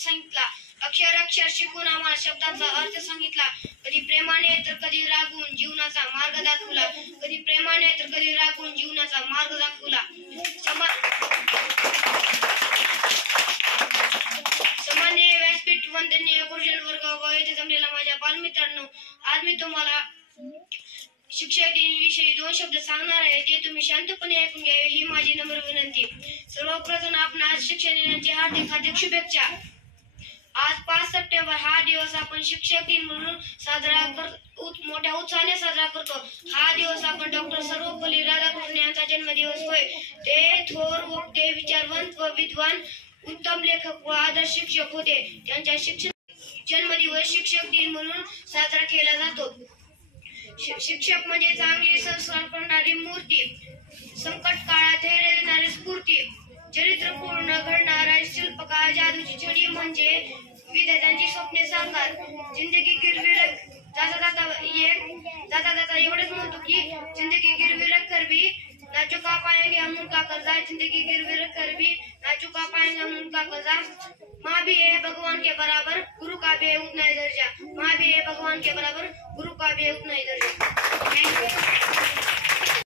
सांगितला, अक्षर अक्षर शिकून आम्हाला शब्दांचा अर्थ सांगितला, कधी प्रेमाने तर कधी रागवून जीवनाचा मार्ग दाखवला, कधी प्रेमाने तर कधी रागवून जीवनाचा मार्ग दाखवला. सामान्य व्यासपीठ वंदनीय गुरुजन वर्ग येथे जमलेला माझ्या बालमित्रांनो, आज मी तुम्हाला शिक्षक दिन विषयी 2 शब्द सांगणार आहे. ते तुम्ही शांतपणे ऐकून घ्यावे ही माझी नम्र विनंती. सर्वप्रथम आपणास शिक्षक दिनाची हार्दिक शुभेच्छा. आज 5 सप्टेंबर हा दिवस आपण शिक्षक दिन म्हणून मोठ्या उत्साहाने साजरा करतो. हा दिवस आपण डॉक्टर सर्वपल्ली राधाकृष्णन यांचा जन्मदिवस होय. ते थोर वक्ते, विचारवंत व विद्वान, उत्तम लेखक व आदर्श शिक्षक होते. त्यांच्या जन्मदिवस शिक्षक दिन म्हणून साजरा केला जातो. शिक्षक म्हणजे चांगले संस्कार करणारी मूर्ती, संकट काळात धैर्य देणारी स्फूर्ती, चरित्रपूर्ण घडणारा शिल्पकार, जादूची छडी म्हणजे विद्यार्थ्यांची स्वप्ने सांगणार. जिंदगी गिरवी जाता एवढंच म्हणतो की जिंदगी गिरवी रख कर भी ना चुका पाएंगे हम उनका कर्जा. जिंदगी गिरवी रख कर भी ना चुका पाएंगे हम उनका कर्जा. माँ भी है भगवान के बराबर, गुरु का भी है उतना ही दर्जा. माँ भी है भगवान के बराबर, गुरु का भी है उतना ही दर्जा. Thank you.